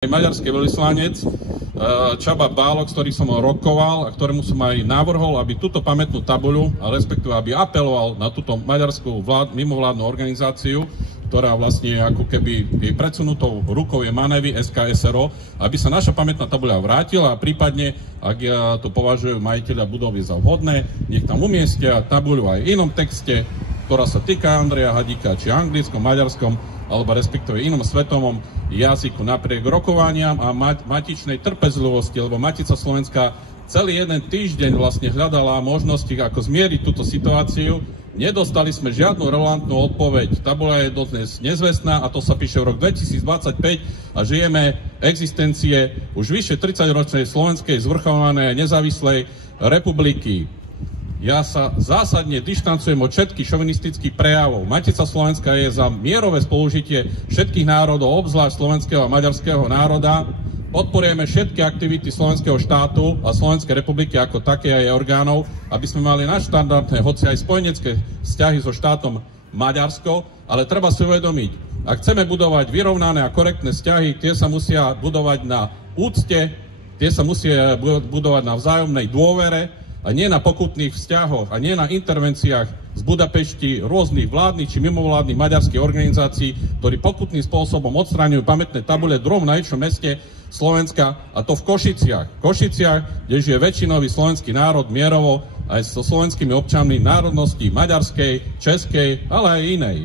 Maďarský veľvyslanec Csaba Bálog, s ktorým som rokoval a ktorému som aj navrhol, aby túto pamätnú tabuľu, a respektíve aby apeloval na túto maďarskú mimovládnu organizáciu, ktorá vlastne ako keby jej predsunutou rukou je Manevy SKSRO, aby sa naša pamätná tabuľa vrátila a prípadne, ak to považujú majiteľia budovy za vhodné, nech tam umiestnia tabuľu aj v inom texte, ktorá sa týka Andreja Hadíka, či anglickom, maďarskom, alebo respektíve inom svetovom jazyku. Napriek rokovaniam a matičnej trpezlivosti, lebo Matica Slovenská celý jeden týždeň vlastne hľadala možnosti, ako zmieriť túto situáciu. Nedostali sme žiadnu relevantnú odpoveď. Tabuľa je dodnes nezvestná a to sa píše v rok 2025 a žijeme existencie už vyše 30-ročnej slovenskej zvrchovanej a nezávislej republiky. Ja sa zásadne dištancujem od všetkých šovinistických prejavov. Matica Slovenská je za mierové spolužitie všetkých národov, obzvlášť slovenského a maďarského národa. Podporujeme všetky aktivity slovenského štátu a Slovenskej republiky ako také a jej orgánov, aby sme mali nadštandardné, hoci aj spojenecké vzťahy so štátom Maďarsko, ale treba si uvedomiť, ak chceme budovať vyrovnané a korektné vzťahy, tie sa musia budovať na úcte, tie sa musia budovať na vzájomnej dôvere, a nie na pokutných vzťahoch a nie na intervenciách z Budapešti rôznych vládnych či mimovládnych maďarských organizácií, ktorí pokutným spôsobom odstráňujú pamätné tabule v druhom najväčšom meste Slovenska, a to v Košiciach. Košiciach, kde žije väčšinový slovenský národ mierovo aj so slovenskými občanmi národností maďarskej, českej, ale aj inej.